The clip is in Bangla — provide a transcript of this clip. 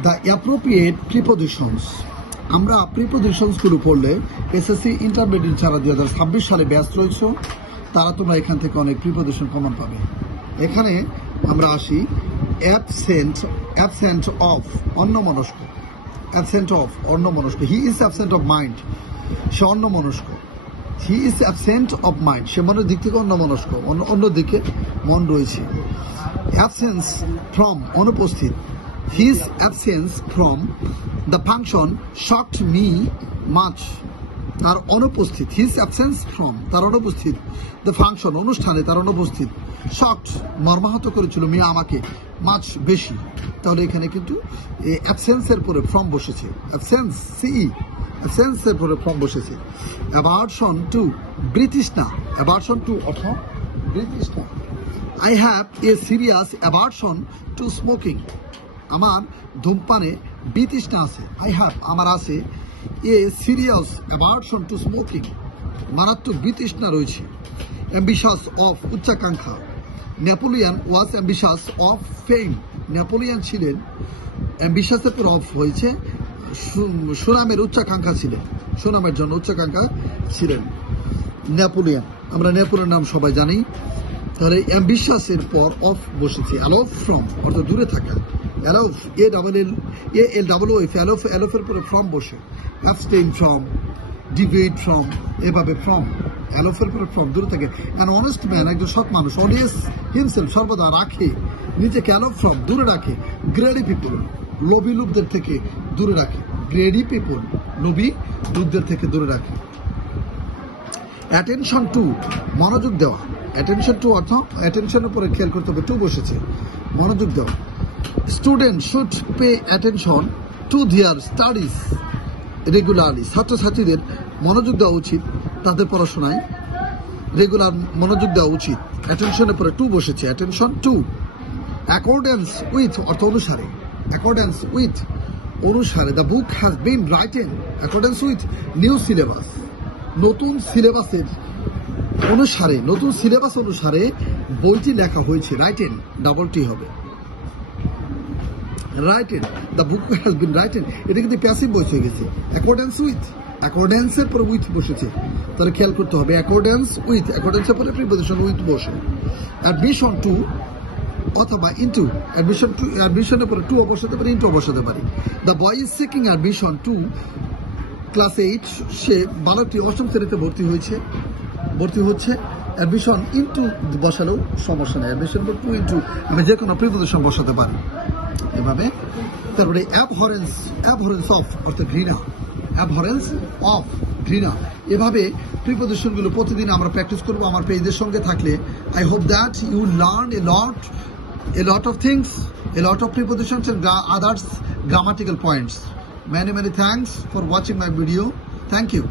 The appropriate prepositions. আমরা প্রিপোজিশনসগুলো পড়লে এসএসসি ইন্টারমিডিয়েট যারা 2026 সালে ব্যাচ রয়েছে তারা তোমরা এখান থেকে অনেক প্রিপোজিশন কমন পাবে। এখানে আমরা আসি অ্যাবসেন্ট অফ, অন্যমনস্ক। অ্যাবসেন্ট অফ, অন্যমনস্ক। He is absent of mind, সে অন্যমনস্ক। He is absent of mind, সে মনের দিক থেকে অন্যমনস্ক, অন্যদিকে মন রয়েছে। অ্যাবসেন্স ফ্রম, অনুপস্থিত। His absence from the function shocked me much, তার অনুপস্থিত। হিজ অ্যাবসেন্স ফ্রম, তার অনুপস্থিত। দ্য ফাংশন, অনুষ্ঠানে তার অনুপস্থিত। শকড, মর্মাহত করেছিল, মি আমাকে, মাচ বেশি। তাহলে এখানে কিন্তু অ্যাবসেন্সের পরে ফ্রম বসেছে। অ্যাবসেন্স, সিই, অ্যাবসেন্সের পরে ফ্রম বসেছে। অ্যাভারশন টু, বৃতৃষ্ণা। অ্যাভারশন টু অর্থ বৃতৃষ্ণা। I have a serious aversion to smoking. আমার ধূমপানে বিতৃষ্ণা আছে। I have, আমার আছে, a serious aversion to smoking, মারাত্মক বিতৃষ্ণা রয়েছে। Ambitious of, উচ্চাকাঙ্ক্ষা। Napoleon was ambitious of fame. Napoleon ছিলেন, ambitious এর পর অফ হয়েছে, সুনামের উচ্চাকাঙ্ক্ষা ছিলেন, সুনামের জন্য উচ্চাকাঙ্ক্ষা ছিলেন নেপোলিয়ন। আমরা নেপোলিয়ন নাম সবাই জানি। তাহলে অ্যাম্বিশাস এর পর অফ বসেছে। অ্যালাউ ফ্রম অর্থাৎ দূরে থাকা। অ্যালাউ, অ্যালাউ এর পরে ফ্রম বসে। অ্যাবস্টেইন ফ্রম, ডিবেট ফ্রম, এভাবে ফ্রম। অ্যালাউ এর পরে ফ্রম, দূরে থাকে। অ্যান অনেস্ট ম্যান, একজন সৎ মানুষ। অলওয়েজ হিমসেলফ, সর্বদা রাখে নিজেকে। অ্যালাউ ফ্রম, দূরে রাখে। গ্রেডি পিপল, লোভী লোকদের থেকে দূরে রাখে। গ্রেডি পিপল, লোভী লোকদের থেকে দূরে রাখে। অ্যাটেনশন টু, মনোযোগ দেওয়া। অ্যাটেনশন টু অর্থ অ্যাটেনশনের পরে খেয়াল করতে হবে, টু বসেছে, মনোযোগ দেওয়া। Student should pay attention to their studies regularly, ছাত্রছাত্রীদের মনোযোগ দেওয়া উচিত তাদের পড়াশোনায়, রেগুলার মনোযোগ দেওয়া উচিত। অ্যাটেনশনের পরে টু বসেছে, অ্যাটেনশন টু। অ্যাকর্ডেন্স উইথ অর্থ অনুসারে। অ্যাকর্ডেন্স উইথ, অনুসারে। The book has been written accordance with new syllabus, নতুন সিলেবাসের অনুসারে, নতুন সিলেবাস অনুসারে বইটি লেখা হয়েছে। রাইটেন, ডাবল টি হবে, written. The book has been written, এটা কিন্তু প্যাসিভ ভয়েস হয়ে গেছে। অ্যাকর্ডেন্স উইথ, অ্যাকর্ডেন্সের পরে উইথ বসেছে, তাহলে খেয়াল করতে হবে। অ্যাকর্ডেন্স উইথ, অ্যাকর্ডেন্সের পরে প্রিপোজিশন উইথ বসে। অ্যাডমিশন টু অথবা ইনটু, অ্যাডমিশন টু, অ্যাডমিশনের পরে টু বসাতে পারি, ইনটু বসাতে পারি। The boy is seeking admission to class 8, সে বালকটি 8ম শ্রেণীতে ভর্তি হচ্ছে। অ্যাডমিশন ইনটু বসালেও সমস্যা নেই। অ্যাডমিশন টু ইনটু, আমি যে কোনো প্রিপোজিশন বসাতে পারি এভাবে। তারপরে অ্যাবহরেন্স অফ অর্থাৎ ঘৃণা। অ্যাবহরেন্স অফ, ঘৃণা। এভাবে প্রিপোজিশনগুলো প্রতিদিন আমরা প্র্যাকটিস করবো আমার পেজের সঙ্গে থাকলে। I hope that you learn a lot of things, a lot of prepositions and others grammatical points. Many thanks for watching my video. Thank you.